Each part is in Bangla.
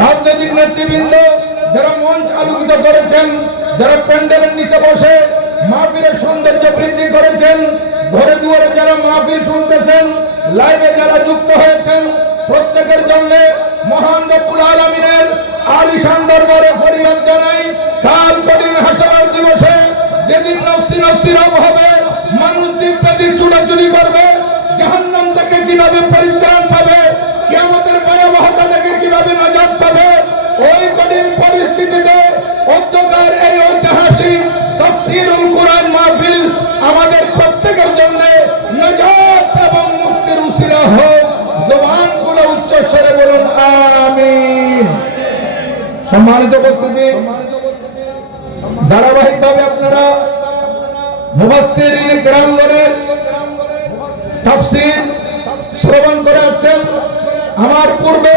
রাজনৈতিক নেতৃবৃন্দ যারা মঞ্চ আলোকিত করেছেন, যারা প্যান্ডেলের নিচে বসে মাহফিলের সৌন্দর্য বৃদ্ধি করেছেন, ঘরে দুয়ারে যারা মাহফিল শুনতেছেন, লাইভে যারা যুক্ত হয়েছেন, প্রত্যেকের জন্য মহান রব্বুল আলামিনের আলিশান দরবারে ফরিয়াদ জানাই, কাল কঠিন হাসরের দিবসে যেদিন নফসি নফসি রব হবে, মানুষ দিক চুটাচুরি করবে, জাহান্নাম থেকে কিভাবে পরিত্রাণ পাবে, কিয়ামতের ভয়াবহতা থেকে কিভাবে নাজাত পাবে, ওই কঠিন পরিস্থিতিতে অন্ধকার এই ঐতিহাসিক তাফসীরুল কুরআন মাহফিল আমাদের প্রত্যেকের জন্য নাজাত এবং মুক্তির উসিলা হোক। জবান খুলে উচ্চ স্বরে বলুন আমিন। সম্মানিত উপস্থিতি, ধারাবাহিকভাবে আপনারা মুফাসসিরিন কিরামগণের তাফসীর শ্রবণ করে আসছেন। আমার পূর্বে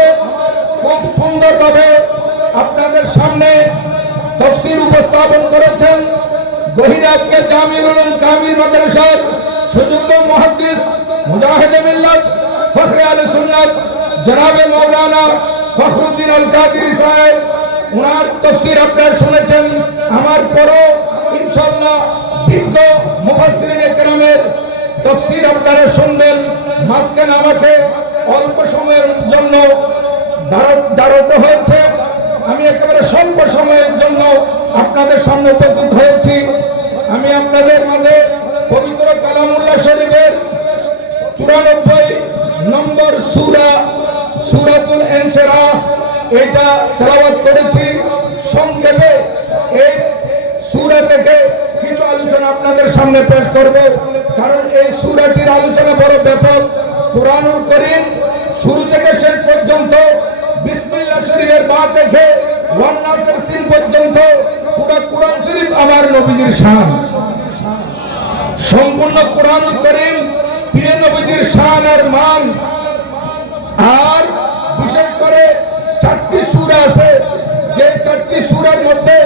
খুব সুন্দরভাবে আপনাদের সামনে তাফসীর উপস্থাপন করেছেন গহিরাতকে জামিউল উলুম কামিল মাদ্রাসার সুযোগ্য মুহাদ্দিস মুজাহিদে মিল্লাত ফখরে আহলে সুন্নাত জনাবে মাওলানা ফখরুদ্দিন আল কাদেরী সাহেব, ওনার তাফসীর আপনারা শুনেছেন। আমার পরও ইনশাআল্লাহ বিজ্ঞ মুফাসসিরিন কিরামের তাফসীর আপনারা শুনবেন। মাঝখানে আমাকে অল্প সময়ের জন্য দাঁড়াতে হয়েছে, আমি একেবারে স্বল্প সময়ের জন্য আপনাদের সামনে উপস্থিত হয়েছি। আমি আপনাদের মাঝে পবিত্র কালামুল্লাহ শরীফের 94 নম্বর সূরা সূরাতুল ইনশিরাহ এটা তেলাওয়াত করেছি। সংক্ষেপে এই সূরা থেকে কিছু আলোচনা আপনাদের সামনে পেশ করব, কারণ এই সূরাটির আলোচনা বড় ব্যাপক। কুরআনুল কারীম শুরু থেকে শেষ পর্যন্ত বিসমিল্লাহ শরীফের বা থেকে ওয়ান নাসের সিন পর্যন্ত পুরো কুরআন শরীফ আমার নবীজির শান। সম্পূর্ণ কুরআনুল কারীম প্রিয় নবীজির শান আর মান। আর বিশেষ করে 4টি সূরা আছে, যে 4টি সূরার মধ্যে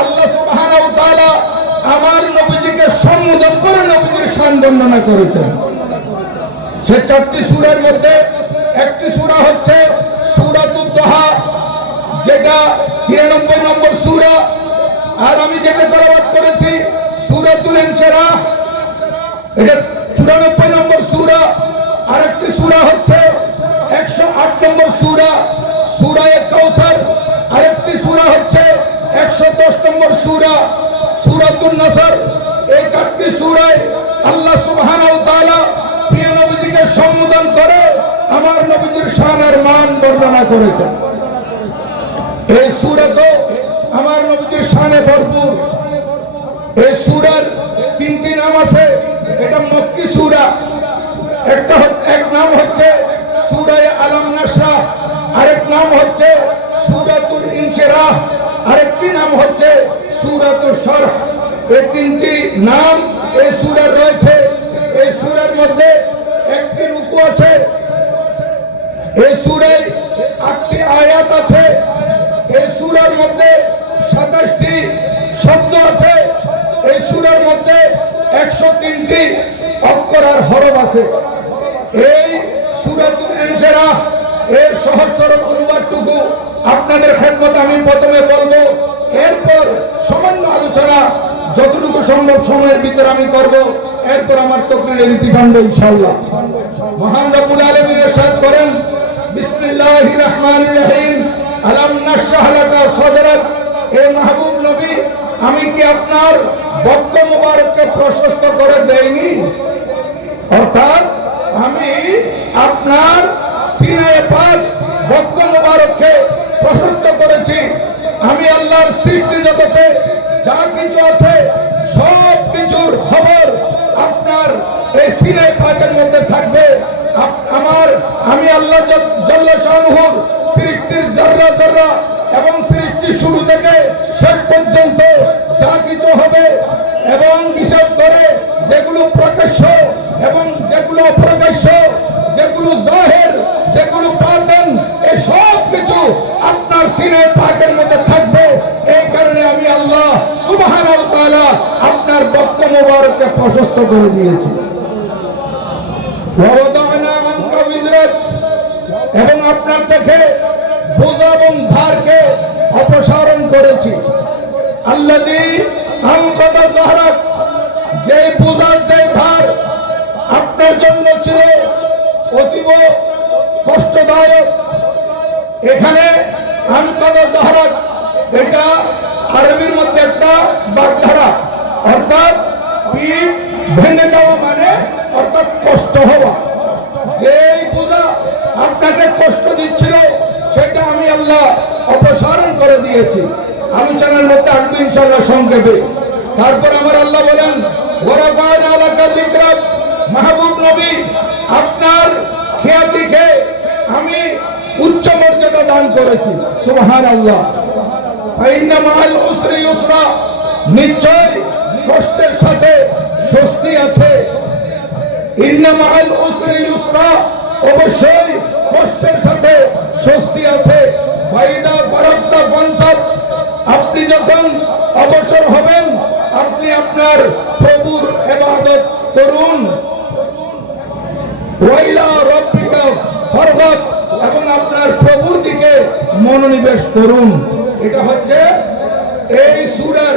আল্লাহ সুবহানাহু ওয়া তাআলা আমার নবীজিকে সম্বোধন করে নবীজির শান বর্ণনা করেছেন। সে 4টি সূরার মধ্যে একটি সূরা হচ্ছে সূরাতুদ দুহা, যেটা 93 নম্বর সূরা। আর আমি যেটা তেলাওয়াত করেছি সূরাতুল ইনশিরাহ, এটা 94 নম্বর সূরা। আরেকটি সূরা হচ্ছে 108 নম্বর সূরা সূরা কাউসার। আরেকটি সূরা হচ্ছে 110 নম্বর সূরা সূরাতুন নাসর। এই 4টি সূরায় আল্লাহ সুবহানাহু ওয়া তাআলা প্রিয় নবীজিকে সম্বোধন করে আমার নবীজির শান আর মান বর্ণনা করেছেন। এই সূরা তো আমার নবীজির শানে ভরপুর। এই সূরার 3টি নাম আছে। এটা মক্কি সূরা। এক নাম হচ্ছে সূরা আলাম নাশরাহ, আরেক নাম হচ্ছে সূরাতুল ইনশিরাহ, আরেকটি নাম হচ্ছে সূরাতুশ শরহ। এই 3টি নাম এই সূরার রয়েছে। এই সূরার মধ্যে একটি রুকু আছে। এই সূরায় 8টি আয়াত আছে। এই সূরার মধ্যে 27টি শব্দ আছে। এই সূরার মধ্যে 103টি অক্ষর আর হরফ আছে। এই সূরাতুল ইনশিরাহ এর সহজ সরল অনুবাদটুকু আপনাদের খেদমতে আমি প্রথমে বলবো, এরপর সামান্য আলোচনা যতটুকু সম্ভব সময়ের ভিতরে আমি করব। এরপর আমার তাকরীরের রীতি টানবো ইনশাআল্লাহ। মহান রব্বুল আলামিন ইরশাদ করেন, বিসমিল্লাহির রহমানির রহিম, আলাম নাশরাহ লাকা সাদরাক। হে মাহবুব নবী, আমি কি আপনার বক্ষ মুবারককে প্রশস্ত করে দেইনি? অর্থাৎ আমি আপনার সিনায়ে পাক বক্ষ মুবারককে প্রশস্ত করেছি। আমি আল্লাহর সৃষ্টি জগতে যা কিছু আছে সব কিছুর খবর আপনার এই সিনায়ে পাকের মধ্যে থাকবে। আমি আল্লাহ জাল্লা শানুহুর সৃষ্টির জর্রা জর্রা এবং সৃষ্টির শুরু থেকে শেষ পর্যন্ত যা কিছু হবে এবং বিশেষ করে যেগুলো প্রকাশ্য এবং যেগুলো অপ্রকাশ্য, যেগুলো জাহির, যেগুলো বাতিন, এই সব কিছু আপনার সিনায়ে পাকের মধ্যে থাকবে। এই কারণে আমি আল্লাহ সুবহানাহু ওয়া তাআলা আপনার বক্ষ মুবারককে প্রশস্ত করে দিয়েছি। এবং আপনার থেকে বোঝা এবং অপসারণ করেছি। আল্লাযী আনকাযা যাহরাক, যে বোঝার যে ভার আপনার জন্য ছিল অতীব কষ্টদায়ক। এখানে আনকাযা যাহরাক, এটা আরবির মধ্যে একটা বাগধারা, অর্থাৎ পিঠ ভেঙে যাওয়া মানে অর্থাৎ কষ্ট হওয়া। যেই বোঝা আপনাকে কষ্ট দিচ্ছিল সেটা আমি আল্লাহ অপসারণ করে দিয়েছি। আলোচনার মধ্যে আসবে ইনশাআল্লাহ সংক্ষেপে। তারপর আমার আল্লাহ বলেন ওয়ারাফা'না লাকা যিকরাক, মাহবুব নবী আপনার খ্যাতিকে আমি উচ্চ মর্যাদা দান করেছি। সুবহানাল্লাহ। ফাইন্না মা'আল উসরি ইউসরা, নিশ্চয় কষ্টের সাথে স্বস্তি আছে। ইন্না মা'আল উসরি ইউসরা, অবশ্যই কষ্টের সাথে স্বস্তি আছে। ফাইদা ফারাগতা ফানসাব, আপনি যখন অবসর হবেন আপনি আপনার প্রভুর ইবাদত করুন। ওয়াইলা রাব্বিকা ফারগাব, এবং আপনার প্রভুর দিকে মনোনিবেশ করুন। এটা হচ্ছে এই সূরার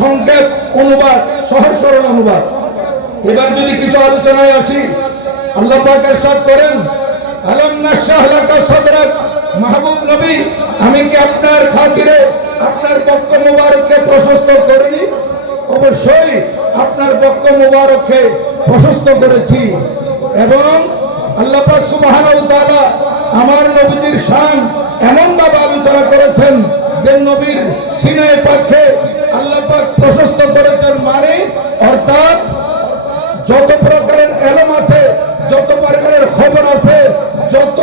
সংক্ষেপ অনুবাদ, সহজ সরল অনুবাদ। এবার যদি কিছু আলোচনায় আসি, আল্লাহ পাক ইরশাদ করেন আলাম নাশরাহ লাকা সাদরাক, মাহবুব নবী আমি কি আপনার খাতিরে আপনার বক্ষ মোবারককে প্রশস্ত করিনি? অবশ্যই আপনার বক্ষ মোবারককে প্রশস্ত করেছি। এবং আল্লাহ পাক সুবহানাহু ওয়া তাআলা আমার নবীর শান এমন ভাবে আলোচনা করেছেন যে নবীর সিনায়ে পাকে আল্লাহ পাক প্রশস্ত করেছেন, মানে অর্থাৎ যত প্রকারের এলম আছে, যত প্রকারের খবর আছে, যত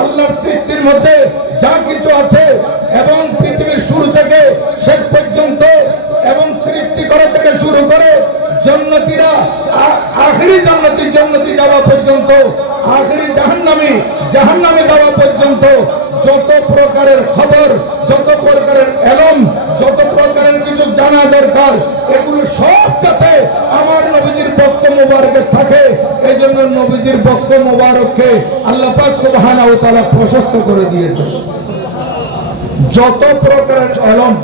আল্লাহর সৃষ্টির মধ্যে যা কিছু আছে, এবং পৃথিবীর শুরু থেকে শেষ পর্যন্ত, এবং সৃষ্টি করা থেকে শুরু করে জান্নাতীরা আখেরি জান্নাতি যাওয়া পর্যন্ত, আখেরি জাহান্নামে যাওয়া পর্যন্ত যত প্রকারের খবর, যত প্রকারের এলম, যত প্রকারের কিছু জানা দরকার, এগুলো সব যাতে আমার নবীজির বক্ষ মোবারকে থাকে, এই জন্য নবীজির বক্ষ মোবারককে আল্লাহ পাক সুবহানাহু ওয়া তাআলা প্রশস্ত করে দিয়েছেন। যত প্রকারের এলম,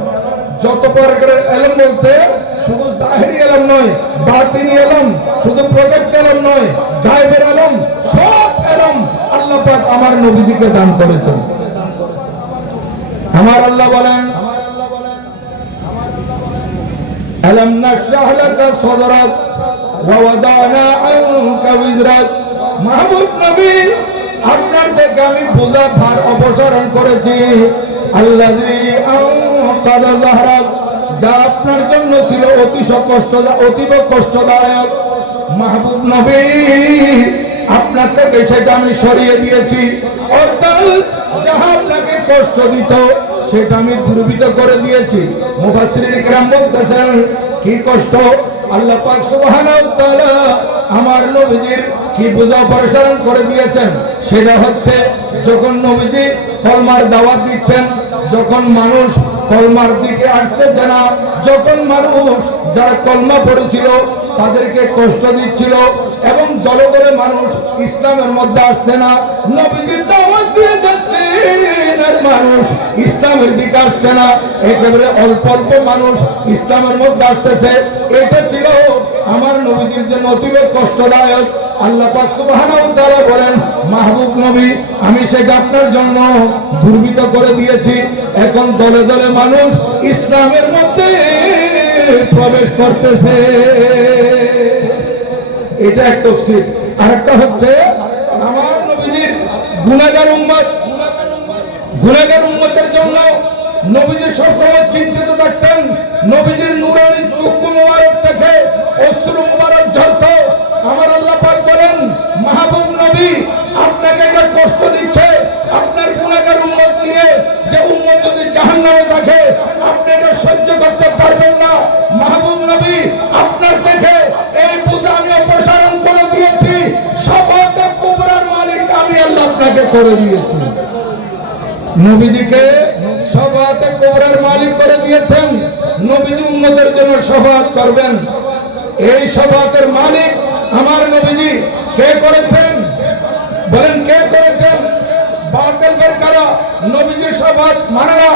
যত প্রকারের এলম বলতে শুধু জাহিরি এলম নয়, বাতিনি এলম, শুধু প্রত্যক্ষ এলম নয়, গায়বের এলম, সব এলম আল্লাহ পাক আমার নবীজিকে দান করেছেন। আমার আল্লাহ বলেন আলাম নাশরাহ লাকা সাদরাক ওয়া ওয়াদানা আনকা বিজরাক, মাহবুব নবী আপনার থেকে আমি বোঝা ভার অপসারণ করেছি। আল্লাযী আনকাযা যাহরাক, যা আপনার জন্য ছিল অতীব কষ্টদায়ক। মাহবুব নবী আপনার থেকে সেটা আমি সরিয়ে দিয়েছি, অর্থাৎ যাহা আপনাকে কষ্ট দিত সেটা আমি দূরীভূত করে দিয়েছি। মুফাসসিরিন কিরাম বলতেছেন কি কষ্ট? আল্লাহ পাক সুবহানাহু ওয়া তাআলা আমার নবীজির কি বোঝা অপসারণ করে দিয়েছেন, সেটা হচ্ছে যখন নবীজি কলমার দাওয়াত দিচ্ছেন, যখন মানুষ কলমার দিকে আসতেছে না, যখন মানুষ যারা কলমা পড়েছিল তাদেরকে কষ্ট দিচ্ছিল, এবং দলে দলে মানুষ ইসলামের মধ্যে আসছে না, নবীজির দাওয়াত দিয়ে যাচ্ছে আর মানুষ ইসলামের দিকে আসছে না, একেবারে অল্প অল্প মানুষ ইসলামের মধ্যে আসতেছে। এটা ছিল আমার নবীজির জন্য অতীব কষ্টদায়ক। আল্লাহ পাক সুবহানাহু ওয়া তাআলা বলেন মাহবুব নবী আমি সেটা আপনার জন্য দূরীভূত করে দিয়েছি। এখন দলে দলে মানুষ ইসলামের মধ্যে প্রবেশ করতেছে। এটা এক তাফসীর। আরেকটা হচ্ছে আমার নবীজির গুনাহগার উম্মতের জন্য নবীজি সবসময় চিন্তিত থাকতেন। নবীজির নূরানী চক্ষু মোবারক থেকে অশ্রু মোবারক ঝরত। আমার আল্লাহ পাক বলেন মাহবুব নবী আপনাকে এটা কষ্ট দিচ্ছে, আপনার গুনাহগার উম্মত নিয়ে যে উম্মত যদি জাহান্নামে থাকে আপনি এটা সহ্য করতে পারবেন না। মাহবুব নবী আপনার থেকে এই বোঝা আমি অপসারণ করে দিয়েছি। শাফাআতে কুবরার মালিক আমি আল্লাহ আপনাকে করে দিয়েছি। নবীজিকে শাফাআতে কুবরার মালিক করে দিয়েছেন। নবীজি উম্মতের জন্য শাফাআত করবেন। এই শাফাআতের মালিক আমার নবীজি কে করেছেন? বলেন কে করেছেন? বাতিল ফিরকারা নবীজির শাফাআত মানে না,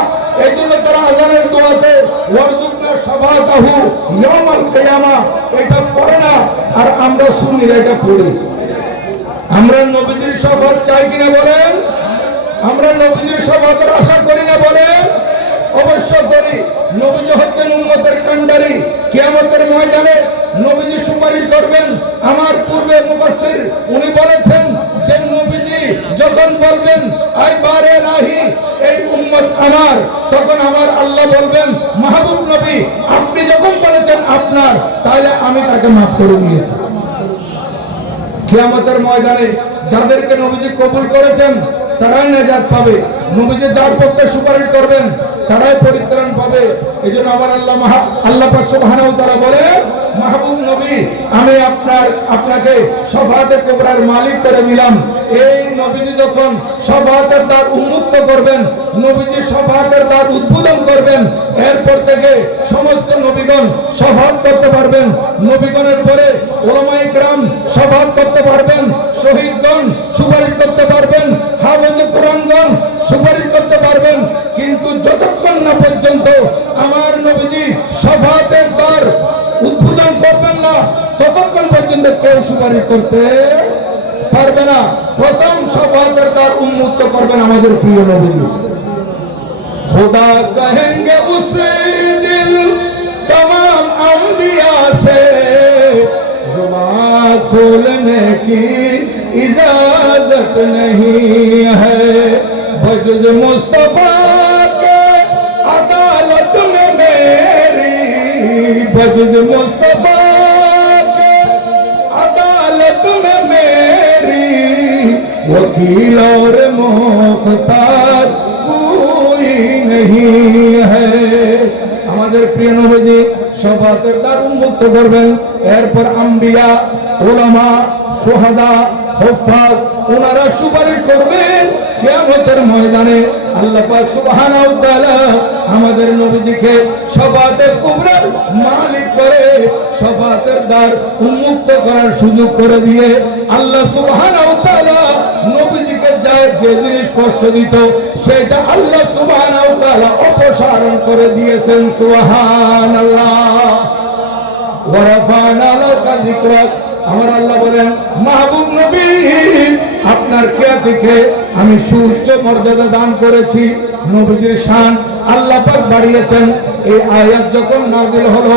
এই জন্য তারা আজানের দোয়াতে ওয়ারজুকনা শাফাআতাহু ইয়াউমাল কিয়ামা এটা পড়ে না, আর আমরা সুন্নিরা এটা পড়ি। আমরা নবীজির শাফাত চাই কিনা বলেন? আমরা নবীজির শাফাতের আশা করি না বলেন? অবশ্য করি। নবীজি হচ্ছেন উম্মতের কান্ডারি। কিয়ামতের ময়দানে নবীজি সুপারিশ করবেন। আমার পূর্বে মুফাসসির উনি বলেছেন যে নবীজি যখন বলবেন আই বারে ইলাহি এই উম্মত আমার, তখন আমার আল্লাহ বলবেন মাহবুব নবী আপনি যখন বলেছেন আপনার, তাহলে আমি তাকে মাফ করে দিয়েছি। কিয়ামতের ময়দানে যাদেরকে নবীজি কবুল করেছেন তারাই নাজাত পাবে, নবীজি যার পক্ষে সুপারিশ করবেন তারাই পরিত্রাণ পাবে। এজন্য আমার আল্লাহ পাক সুবহানাহু ওয়া তাআলা বলে মাহবুব নবী আমি আপনাকে শাফাআতে কুবরার মালিক করে দিলাম। এই নবীজি যখন শাফাআতের দ্বার উন্মুক্ত করবেন, নবীজি শাফাআতের দ্বার উদ্বোধন করবেন, এরপর থেকে সমস্ত নবীগণ শাফাআত করতে পারবেন। নবীগণের পরে উলামায়ে কেরাম শাফাআত করতে পারবেন, শহীদগণ সুপারিশ করতে পারবেন, হাফেজে কোরআনগণ সুপারিশ করতে পারবেন। কিন্তু যতক্ষণ না পর্যন্ত আমার নবীজি শাফাআতের দ্বার উদ্বোধন করবেন না, ততক্ষণ পর্যন্ত কেউ সুপারিশ করতে পারবে না। প্রথম শাফাআতের দ্বার উন্মুক্ত করবেন আমাদের প্রিয় নবীজি। खुदा कहेंगे उस दिन तमाम अंबिया से जुबान खोलने की इजाजत नहीं है, बजुज मुस्तफा के अदालत में मेरी, बजुज मुस्तफा के अदालत में मेरी वकील और मुख्तार আমাদের প্রিয় নবীজি শাফাআতের দ্বার উন্মুক্ত করবেন। এরপর আম্বিয়া, উলামা, শুহাদা, হুফাজ ওনারা সুপারিশ করবেন। কিয়ামতের ময়দানে আল্লাহ পাক সুবহানাহু ওয়া তাআলা আমাদের নবীজিকে শাফাআতে কুবরার মালিক করে শাফাআতের দ্বার উন্মুক্ত করার সুযোগ করে দিয়ে আল্লাহ সুবহানাহু ওয়া তাআলা নবীজিকে যে জিনিস কষ্ট দিত সেটা আল্লাহ সুবহানাহু ওয়া তাআলা অপসারণ করে দিয়েছেন। সুবহানাল্লাহ। ওয়া রাফা'না লাকা যিকরাক। আমার আল্লাহ বলেন মাহবুব নবী আপনার খ্যাতিকে আমি সুউচ্চ মর্যাদা দান করেছি। নবীজির শান আল্লাহ পাক বাড়িয়েছেন। এই আয়াত যখন নাযিল হলো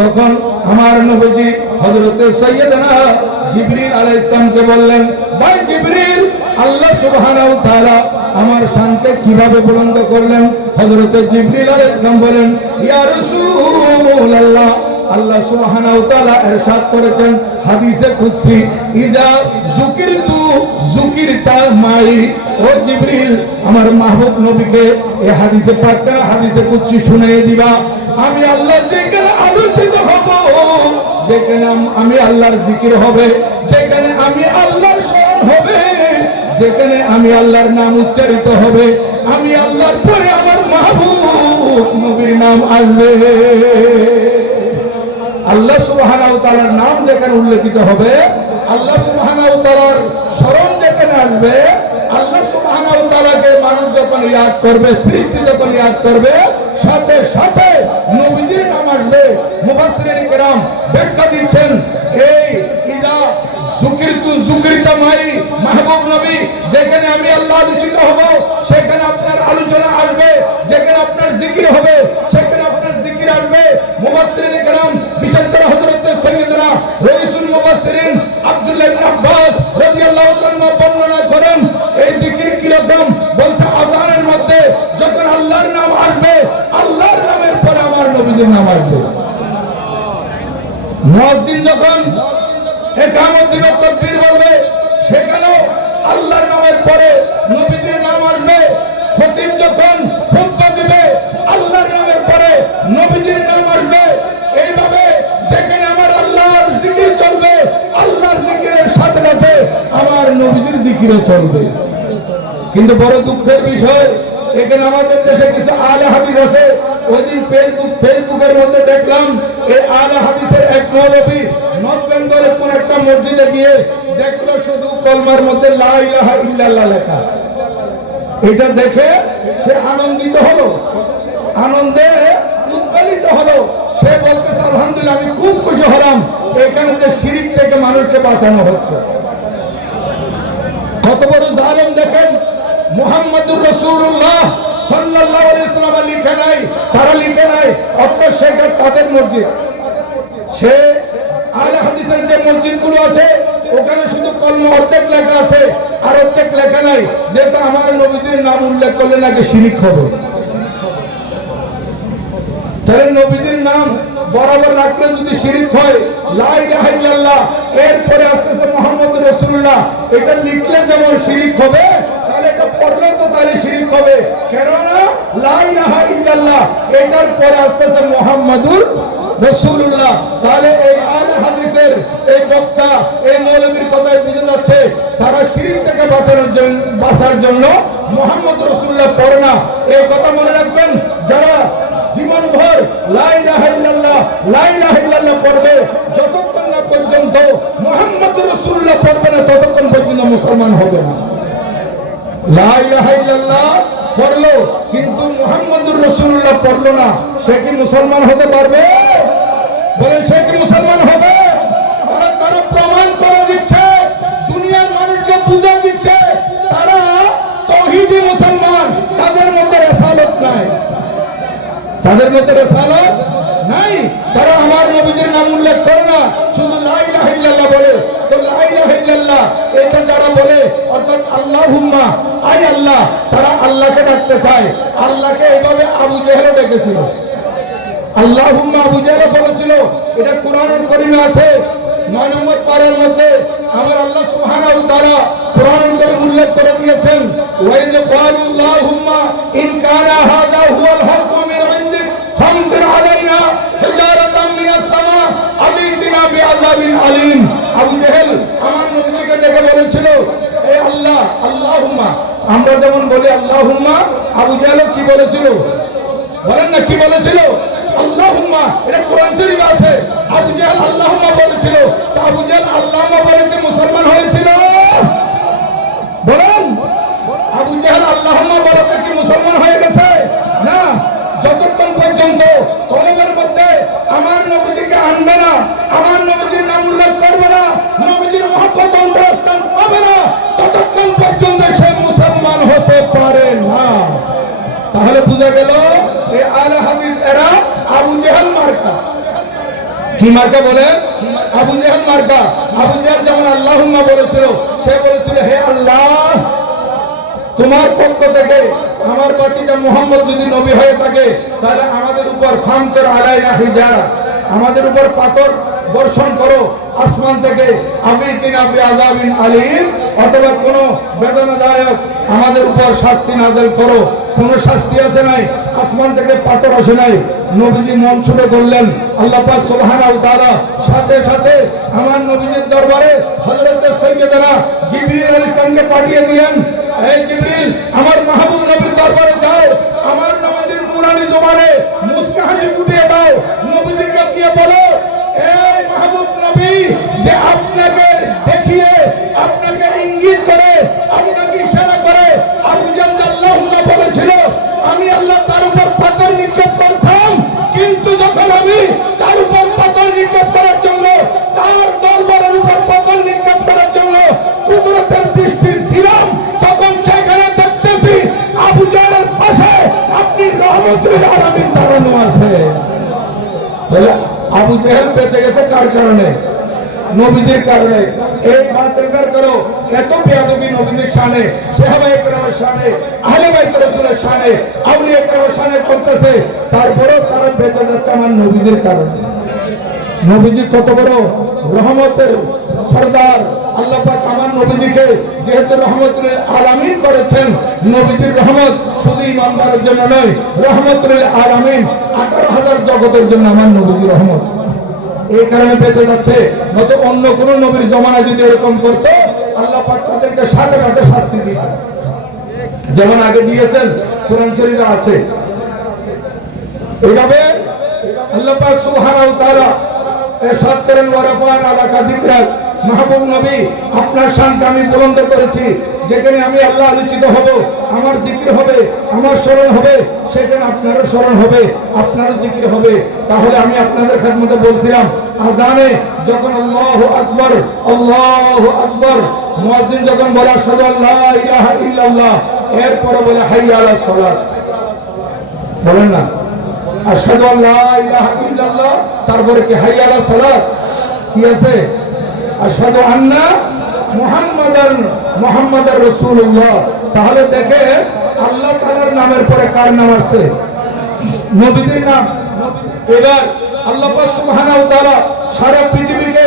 তখন আমার নবীজি হযরতে সাইয়্যিদানা জিবরিল আলাইহিস সালামকে বললেন ভাই জিবরিল আল্লাহ সুবহানাহু ওয়া তাআলা আমার শানকে কিভাবে বুলন্দ করলেন? হযরতে জিবরিল আলাইহিস সালাম বলেন ইয়া রাসূলুল্লাহ আল্লাহ সুবহানাহু ওয়া তাআলা ইরশাদ করেছেন হাদিসে কুদসি ইজা যুকিরতু যুকিরতা মাই। ও জিবরিল আমার মাহবুব নবীকে এই হাদিসে পাকটা হাদিসে কুদসি শুনিয়ে দিবা। আমি আল্লাহর যেখানে আলোচিত হব, যেখানে আমি আল্লাহর জিকির হবে, যেখানে আমি আল্লাহর স্মরণ হবে, যেখানে আমি আল্লাহর নাম উচ্চারিত হবে, আমি আল্লাহর পরে আমার মাহবুব নবীর নাম আসবে। আল্লাহ সুবহানাহু ওয়া তাআলার নাম যেখানে উল্লেখিত হবে, আল্লাহ সুবহানাহু ওয়া তাআলার স্মরণ যেখানে আসবে, আল্লাহ সুবহানাহু ওয়া তাআলাকে মানুষ যখন ইয়াদ করবে, সৃষ্টি যখন ইয়াদ করবে, সাথে সাথে নবীজির নাম আসবে। মুফাসসিরিন কিরাম ব্যাখ্যা দিচ্ছেন এই ইজা যুকিরতু যুকিরতা মাই মাহবুব নবী যেখানে আমি আল্লাহ আলোচিত হব সেখানে আপনার আলোচনা আসবে, যেখানে আপনার জিকির হবে সেখানে আপনার জিকির আসবে। মুফাসসিরিন কিরাম বিশেষ করে হযরত সাইয়্যিদনা রাইসুল মুফাসসিরিন আব্দুল্লাহ ইবনে আব্বাস রাদিয়াল্লাহু তাআলা বর্ণনা করেন এই জিকির কি রকম। বলতে আযানের মধ্যে যখন আল্লাহর নাম আসবে, আল্লাহর নামের পরে আমার নবীর নাম আসবে। মুয়াজ্জিন যখন ইকামত দিবে তাকবীর বলবে, সেখানেও আল্লাহর নামের পরে নবীজির নাম আসবে। খতিব যখন খুতবা দিবে, আল্লাহর নামের পরে নবীজির নাম আসবে। এইভাবে যেখানে আমার আল্লাহর জিকির চলবে, আল্লাহর জিকিরের সাথে সাথে আমার নবীজির জিকিরও চলবে। কিন্তু বড় দুঃখের বিষয়, এখানে আমাদের দেশে কিছু আলে হাদিস আছে। ওই দিন ফেসবুকের মধ্যে দেখলাম এই আলে হাদিসের এক মৌলবী নর্থ বেঙ্গলের কোন একটা মসজিদে গিয়ে দেখলো শুধু কলমার মধ্যে লা ইলাহা ইল্লাল্লাহ লেখা। এটা দেখে সে আনন্দিত হলো। আনন্দে উদ্বেলিত হলো। সে বলতেছে আলহামদুলিল্লাহ, আমি খুব খুশি হলাম এখানে যে শিরিক থেকে মানুষকে বাঁচানো হচ্ছে। কত বড় জালেম দেখেন, মুহাম্মদুর রাসূলুল্লাহ সাল্লাল্লাহু আলাইহি ওয়াসাল্লাম লিখে নাই, তারা লিখে নাই, অর্থাৎ সেটা তাদের মসজিদ। সে আহলে হাদিসের যে মসজিদগুলো আছে ওখানে শুধু কলমা অর্ধেক লেখা আছে আর অর্ধেক লেখা নাই, যেটা আমার নবীজির নাম উল্লেখ করলে নাকি শিরিক হবে। তাহলে নবীজির নাম বরাবর রাখলে যদি শিরিক হয়, লা ইলাহা ইল্লাল্লাহ এরপরে আসতেছে মুহাম্মদুর রাসূলুল্লাহ, এটা লিখলে যেমন শিরিক হবে, তাহলে এটা পড়লে তো তাহলে শিরিক হবে। কেননা লা ইলাহা ইল্লাল্লাহ এটার পরে আসতেছে মুহাম্মদুর রাসূলুল্লাহ। তাহলে এই আহলে হাদিসের এই বক্তা, এই মৌলবীর কথায় বুঝে যাচ্ছে তারা শিরিক থেকে বাঁচার জন্য মুহাম্মদ রাসূলুল্লাহ পড়ে না। এই কথা মনে রাখবেন, যারা জীবনভর লা ইলাহা ইল্লাল্লাহ লা ইলাহা ইল্লাল্লাহ পড়বে, যতক্ষণ না পর্যন্ত মুহাম্মদুর রাসূলুল্লাহ পড়বে না ততক্ষণ পর্যন্ত মুসলমান হবে না। লা ইলাহা ইল্লাল্লাহ পড়লো কিন্তু মুহাম্মদুর রাসূলুল্লাহ পড়লো না, সে কি মুসলমান হতে পারবে? বলেন, সে কি মুসলমান হবে? তারা প্রমাণ করে দিচ্ছে, দুনিয়ার মানুষকে বুঝে দিচ্ছে তারা তাওহীদি মুসলমান, তাদের মধ্যে রিসালাত নাই, তাদের মধ্যে রিসালাত নাই। তারা আমার নবীজির নাম উল্লেখ করে না, শুধু লা ইলাহা ইল্লাল্লাহ বলে। তো লা ইলাহা ইল্লাল্লাহ এটা যারা বলে, অর্থাৎ আল্লাহুম্মা, আয় আল্লাহ, তারা আল্লাহকে ডাকতে চায়। আল্লাহকে এইভাবে আবু জেহেল ডেকেছিল, আল্লাহুম্মা আবু জেহেল বলেছিল। এটা কুরআনুল কারীমে আছে 9 নম্বর পারার মধ্যে আমার আল্লাহ সুবহানাহু ওয়া তাআলা কুরআনুল কারীম উল্লেখ করে দিয়েছেন, ওয়া ইয ক্বালু আল্লাহুম্মা ইন কানা হাযা হুয়াল হাক্কু মিন ইনদিক ফামতির আলাইনা হিজারাতাম মিনাস সামা আবিতিনা বিআযাবিন আলীম। আবু জেহেল আমার নবীকে দেখে বলেছিল, এ আল্লাহ, আল্লাহুম্মা, আমরা যেমন বলি আল্লাহুম্মা, আবু জেহেল কি বলেছিল বলেন না, কি বলেছিল? আল্লাহুম্মা। এটা কোরআন শরীফে আছে। আবু জেহেল আল্লাহুম্মা বলেছিল। তো আবু জেহেল আল্লাহুম্মা বলে কি মুসলমান হয়েছিল? বলেন, আবু জেহেল আল্লাহুম্মা বলতে কি মুসলমান হয়ে গেছে? না। যতক্ষণ পর্যন্ত কলমের মধ্যে আমার নবীজিকে আনবে না, আমার নবীজির নাম উল্লেখ করবে না, নবীজির মহব্বত অন্তরস্থান পাবে না, ততক্ষণ পর্যন্ত সে মুসলমান হতে পারে না। তাহলে বুঝা গেল এই আহলে হাদিস এরা আবু জেহেল মার্কা। কি মার্কা বলে? আবু জেহেল মার্কা। আবু জেহেল যেমন আল্লাহুম্মা বলেছিল, সে বলেছিল, হে আল্লাহ, তোমার পক্ষ থেকে আমার বাতিজা মুহাম্মদ যদি নবী হয়ে থাকে তাহলে আমাদের উপর ফামতির আলাইনা হিজারা, আমাদের উপর পাথর বর্ষণ করো আসমান থেকে, আবিতিনা বিআযাবিন আলীম, অথবা কোনো বেদনাদায়ক আমাদের উপর শাস্তি নাযিল করো। কোন শাস্তি আছে নাই, আসমান থেকে পাথর আসে নাই। নবীজি মন ছুটে করলেন, আল্লাহ পাক সুবহানাহু ওয়া তাআলা সাথে সাথে আমার নবীজির দরবারে হযরত সাইয়্যিদানা জিবরিল আলাইহিস সালামকে পাঠিয়ে দিলেন, এই জিবরিল, আমার মাহবুব নবীর দরবারে যাও, আমার নবীজির নূরানি জবানে মুস্কা হাসি ফুটিয়ে দাও, নবীজিকে গিয়ে বলো, এই মাহবুব নবী যে আপনাকে দেখিয়ে, আপনাকে ইঙ্গিত করে, আপনাকে ইশারা করে আবু জেহেল আল্লাহুম্মা বলেছিল, আমি আল্লাহ তার উপর পাথর নিক্ষেপ করতাম, কিন্তু যখন আমি তার উপর পাথর নিক্ষেপ করার জন্য, তার দরবারের উপর পাথর নিক্ষেপ করার জন্য কুদরতের দৃষ্টি দিলাম, তখন সেখানে দেখতেছি আবু জেহেলের পাশে আপনি রহমতুল আলামিন দাঁড়ানো আছে। বলে আবু জেহেল বেঁচে গেছে কার কারণে? নবীজির কারণে। এই বাতিল বের করো, এত বেয়াদবি নবীজির শানে, সাহাবায়ে কেরামের শানে, আহলে বাইত রাসূলের শানে, আউলিয়া কেরামের শানে করতেছে, তারপরেও তারা বেঁচে যাচ্ছে আমার নবীজির কারণে। নবীজি কত বড় রহমতের সরদার। আল্লাহ পাক আমার নবীজিকে যেহেতু রহমতুল আলামিন করেছেন, নবীজির রহমত শুধু ইমানদারের জন্য নয়, রহমতুল আলামিন 18,000 জগতের জন্য আমার নবীজির রহমত। এই কারণে বেঁচে যাচ্ছে। নয়তো অন্য কোন নবীর জমানায় যদি এরকম করতো, আল্লাহ পাক তাদেরকে সাথে সাথে শাস্তি দিতেন, যেমন আগে দিয়েছেন, কোরআন শরীফে আছে। এইভাবে আল্লাহ পাক সুবহানাহু ওয়া তাআলা ইরশাদ করেন, ওয়া রাফা'না লাকা যিকরাক, মাহবুব নবী, আপনার শানকে আমি বুলন্দ করেছি। যেখানে আমি আল্লাহ আলোচিত হব, আমার জিকির হবে, আমার স্মরণ হবে, সেখানে আপনারও স্মরণ হবে, আপনারও জিকির হবে। তাহলে আমি আপনাদের খেদমতে বলছিলাম, আজানে যখন আল্লাহু আকবার আল্লাহু আকবার মুয়াজ্জিন যখন বলে আশহাদু আল্লা ইলাহা ইল্লাল্লাহ, এরপরে বলে হাইয়া আলাস সালাত, বলেন না আশহাদু আল্লা ইলাহা ইল্লাল্লাহ, তারপরে কি হাইয়া আলাস সালাত কি আছে? আশহাদু আন্না মুহাম্মাদার রাসূলুল্লাহ। তাহলে দেখে আল্লাহ তাআলার নামের পরে কার নাম আছে? নবীদের নাম। এবার আল্লাহ পাক সুবহানাহু ওয়া তাআলা সারা পৃথিবীকে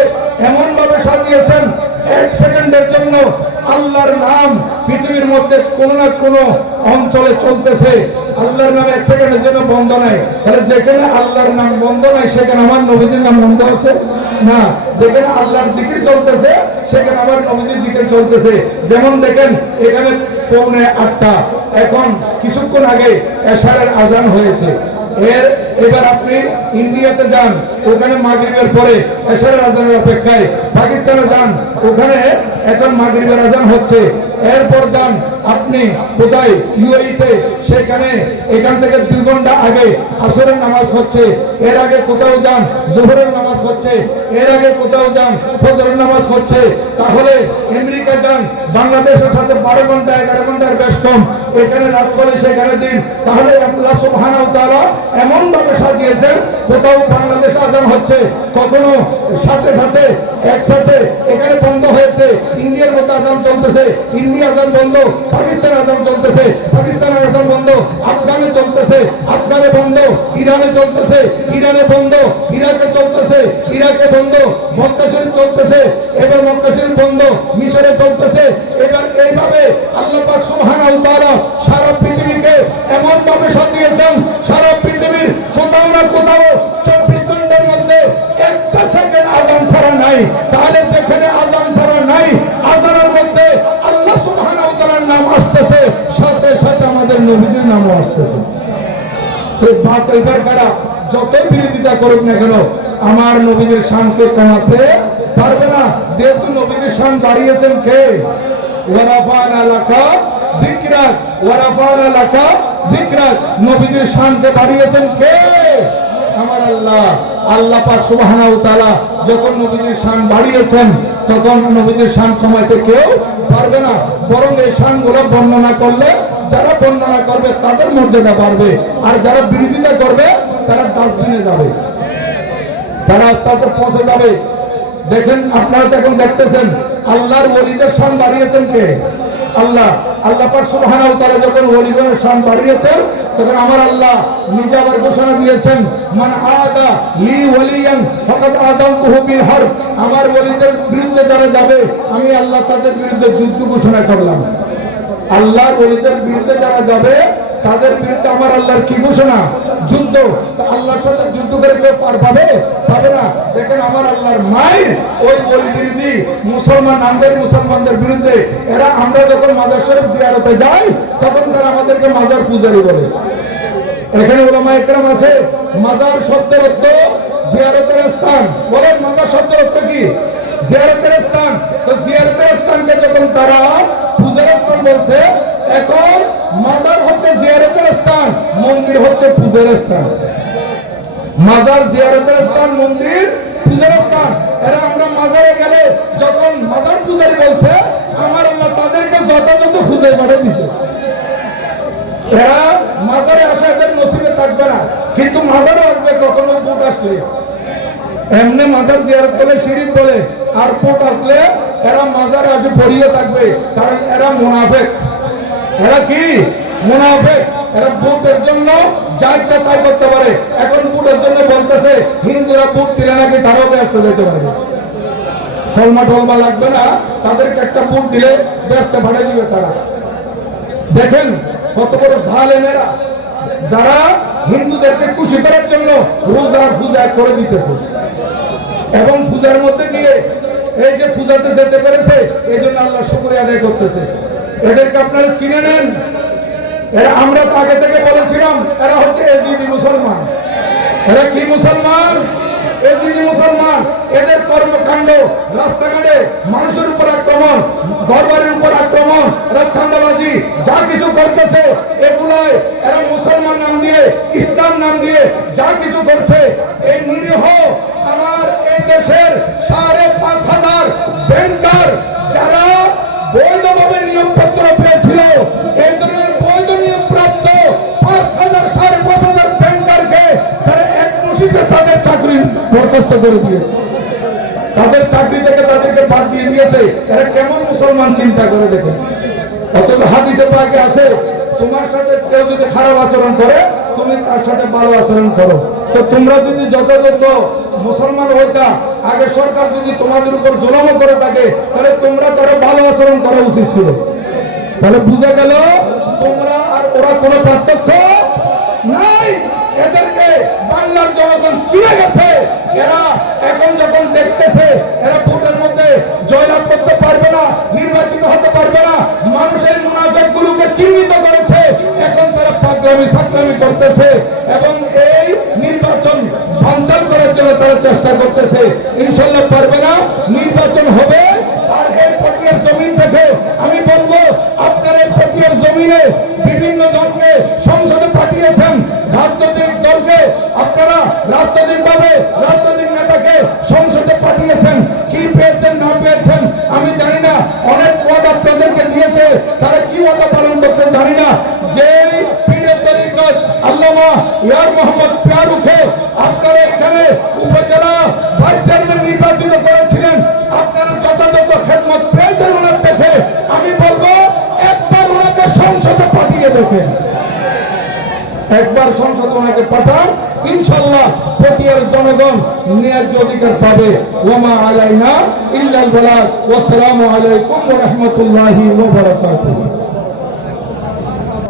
এমন ভাবে সাজিয়েছেন, এক সেকেন্ডের জন্য আল্লাহর নাম পৃথিবীর মধ্যে কোনো না কোনো অঞ্চলে চলতেছে, আল্লাহর নাম এক সেকেন্ডের জন্য বন্ধ নাই। তাহলে যেখানে আল্লাহর নাম বন্ধ নাই সেখানে আমার নবীজির নাম বন্ধ আছে না। যেখানে আল্লাহর জিকির চলতেছে সেখানে আমার নবীজির জিকির চলতেছে। যেমন দেখেন এখানে 7:45, এখন কিছুক্ষণ আগে এশারের আজান হয়েছে। এবার আপনি ইন্ডিয়াতে যান, ওখানে মাগরিবের পরে এশারের আজানের অপেক্ষায়। পাকিস্তানে যান, ওখানে এখন মাগরিবের আজান হচ্ছে। এরপর যান আপনি কোথায়? ইউএইতে, সেখানে এখান থেকে 2 ঘন্টা আগে আসরের নামাজ হচ্ছে। এর আগে কোথাও যান জোহরের নামাজ হচ্ছে, এর আগে কোথাও যান ফজরের নামাজ হচ্ছে। তাহলে আমেরিকা যান, বাংলাদেশের সাথে 12 ঘন্টা 11 ঘন্টার বেশ কম, এখানে রাত করে সেখানে দিন। তাহলে আল্লাহ সুবহানাহু ওয়া তাআলা এমন ভাবে সাজিয়েছেন, কোথাও বাংলাদেশে আজান হচ্ছে, কখনো সাথে সাথে একসাথে এখানে বন্ধ হয়েছে। ইন্ডিয়ার মধ্যে আজান চলতেছে, ইন্ডিয়া আজান বন্ধ, পাকিস্তান আজান চলতেছে, পাকিস্তানের আজান বন্ধ, আফগানে চলতেছে, আফগানে বন্ধ, ইরানে চলতেছে, ইরানে বন্ধ, ইরাকে চলতেছে, ইরাকে বন্ধ, মক্কা শরীফ চলতেছে, এবার মক্কা শরীফ বন্ধ, মিশরে চলতেছে। এবার এইভাবে আল্লাহ পাক সুবহানাহু ওয়া তাআলা সারা পৃথিবীকে এমন ভাবে সাজিয়েছেন, সারা পৃথিবীর কোথাও না কোথাও 24 ঘন্টার মধ্যে একটা সেকেন্ড আজান ছাড়া নাই। তাহলে যেখানে আজান ছাড়া নাই, আজানের মধ্যে আল্লাহ সুবহানাহু ওয়া তাআলার নাম আসতেছে, সাথে সাথে আমাদের নবীজির নামও আসতেছে। এই বাতিলকার কারা যত বিরোধিতা করুক না কেন, আমার নবীজির শানকে কমাতে পারবে না। যেহেতু নবীজির শান বাড়িয়েছেন কে? ওয়ারাফানা লাকা যিকরাক, ওয়ারাফানা লাকা যিকরাক, নবীজির শানকে বাড়িয়েছেন কে? আমার আল্লাহ। আল্লাহ পাক সুবহানাহু ওয়া তাআলা যখন নবীজির শান বাড়িয়েছেন, তখন নবীজির শান কমাইতে কেউ পারবে না। বরং এই শানগুলো বর্ণনা করলে যারা বর্ণনা করবে তাদের মর্যাদা বাড়বে, আর যারা বিরোধিতা করবে তারা ডাস্টবিনে যাবে, তারা আস্তে আস্তে পৌঁছে যাবে। দেখেন আপনারা তো এখন দেখতেছেন আল্লাহর ওলিদের শান বাড়িয়েছেন কে? আল্লাহ। আল্লাহ পাক সুবহানাহু ওয়া তাআলা যখন ওলিদের শান বাড়িয়েছেন, তখন আমার আল্লাহ নিজে আবার ঘোষণা দিয়েছেন, মান আদা লি ওয়ালিয়ান ফাকাদ আযানতুহু বিল হারব, আমার ওলিদের বিরুদ্ধে যারা যাবে আমি আল্লাহ তাদের বিরুদ্ধে যুদ্ধ ঘোষণা করলাম। আল্লাহর ওলিদের বিরুদ্ধে যারা যাবে তাদের বিরুদ্ধে আমার আল্লাহর কি ঘোষণা? যুদ্ধ। তো আল্লাহর সাথে যুদ্ধ করে কেউ পার পাবে? পাবে না। দেখেন আমার আল্লাহর মায়ের ওই ওলি বিরোধী মুসলমান নামদারি মুসলমানদের বিরুদ্ধে এরা, আমরা যখন মাজার শরীফ জিয়ারতে যাই তখন তারা আমাদেরকে মাজার পূজারি বলে। এখানে ওলামা একরাম আছে, মাজার শব্দের অর্থ জিয়ারতের স্থান। বলেন মাজার শব্দের অর্থ কি? জিয়ারতের স্থান। তো জিয়ারতের স্থানকে যখন তারা পূজার স্থান বলছে, এখন মাজার হচ্ছে জিয়ারতের স্থান, মন্দির হচ্ছে পূজার স্থান। মাজার জিয়ারতের স্থান, মন্দির পূজার স্থান। এরা আমরা মাজারে গেলে যখন মাজার পূজারি বলছে, আমার আল্লাহ তাদেরকে যথাযথ পূজায় পাঠিয়ে দিছে। এরা মাজারে আসা এদের নসিবে থাকবে না, কিন্তু মাজারে আসবে কখনো ভোট আসলে। এমনি মাজার জিয়ারত করলে শিরিক বলে, আর ভোট আসলে এরা মাজারে আসে পড়িয়ে থাকবে, কারণ এরা মুনাফিক। এরা কি? মুনাফিক। এরা ভোটের জন্য যা ইচ্ছা তাই করতে পারে। এখন ভোটের জন্য বলতেছে হিন্দুরা ভোট দিলে নাকি তারাও ব্যস্ত যেতে পারবে, কলমা টলমা লাগবে না, তাদেরকে একটা ভোট দিলে ব্যস্ত ভাড়ে দিবে তারা। দেখেন কত বড় জালেমেরা, যারা হিন্দুদেরকে খুশি করার জন্য রোজা পূজা করে দিতেছে, এবং পূজার মধ্যে গিয়ে এই যে পূজাতে যেতে পেরেছে এই জন্য আল্লাহ শুকরিয়া আদায় করতেছে। এদেরকে আপনারা চিনে নেন। এরা, আমরা তো আগে থেকে বলেছিলাম এরা হচ্ছে এজিদি মুসলমান। এরা কি মুসলমান? তাবলীগী মুসলমান, এদের কর্মকাণ্ড, রাস্তাঘাটে মানুষের উপর আক্রমণ, ঘরবাড়ির উপর আক্রমণ, এরা চাঁদাবাজি যা কিছু করতেছে, এগুলোয় এরা মুসলমান নাম দিয়ে, ইসলাম নাম দিয়ে যা কিছু করছে, এই নিরীহ আমার এই দেশের 5,500 ব্যাংকার যারা বৈধভাবে নিয়োগপত্র পেয়েছিল, এই ধরনের বৈধ নিয়োগপ্রাপ্ত 5,000 ব্যাংকারকে তারা এক মুশিতে তাদের চাকরি বরখাস্ত করে দিয়েছে, তাদের চাকরি থেকে তাদেরকে বাদ দিয়ে দিয়েছে। এরা কেমন মুসলমান চিন্তা করে দেখেন। অথচ হাদিসে পাকে আছে, তোমার সাথে কেউ যদি খারাপ আচরণ করে তুমি তার সাথে ভালো আচরণ করো। তো তোমরা যদি যথাযথ মুসলমান হইতা, আগে সরকার যদি তোমাদের উপর জুলুম করে থাকে, তাহলে তোমরা তারা ভালো আচরণ করা উচিত ছিল। তাহলে বুঝা গেল তোমরা আর ওরা কোনো পার্থক্য নাই। এদেরকে বাংলার জনগণ চিনে গেছে। এরা এখন যখন দেখতেছে এরা ভোটের মধ্যে জয়লাভ করতে পারবে না, নির্বাচিত হতে পারবে না, মানুষের মুনাফিকগুলোকে চিহ্নিত করেছে, এখন তারা পাগলামি সাকলামি করতেছে এবং এই নির্বাচন বানচাল করার জন্য তারা চেষ্টা করতেছে। ইনশাল্লাহ পারবে না, নির্বাচন হবে। আর এই পটিয়ার জমিন থেকে আমি বলবো, আপনারা এই পটিয়ার জমিনে বিভিন্ন দলকে সংসদে পাঠিয়েছেন, রাজনৈতিক দলকে আপনারা রাজনৈতিকভাবে রাজনৈতিক নেতাকে সংসদে পাঠিয়েছেন, কি পেয়েছেন না পেয়েছেন আমি জানি না। অনেক ওয়াদা আপনাদেরকে দিয়েছে, তারা কি ওয়াদা পালন করছে জানি না। যে পীরে তরিকত আল্লামা ইয়ার মোহাম্মদ পিয়ারুকে আপনারা এখানে উপজেলা ভাইস চেয়ারম্যান নির্বাচিত করেছিলেন, আপনারা যথাযথ খেদমত পেয়েছেন ওনার দেখে। আমি বলবো একবার ওনাকে সংসদে পাঠিয়ে দেখেন, একবার সংসদ ওনাকে পাঠান, ইনশাল্লাহ পটিয়ার জনগণ ন্যায্য অধিকার পাবে। ওয়া আলাইনা ইল্লাল বালাগ। ওয়া আসসালামু আলাইকুম ওয়া রাহমাতুল্লাহি ওয়া বারাকাতুহু।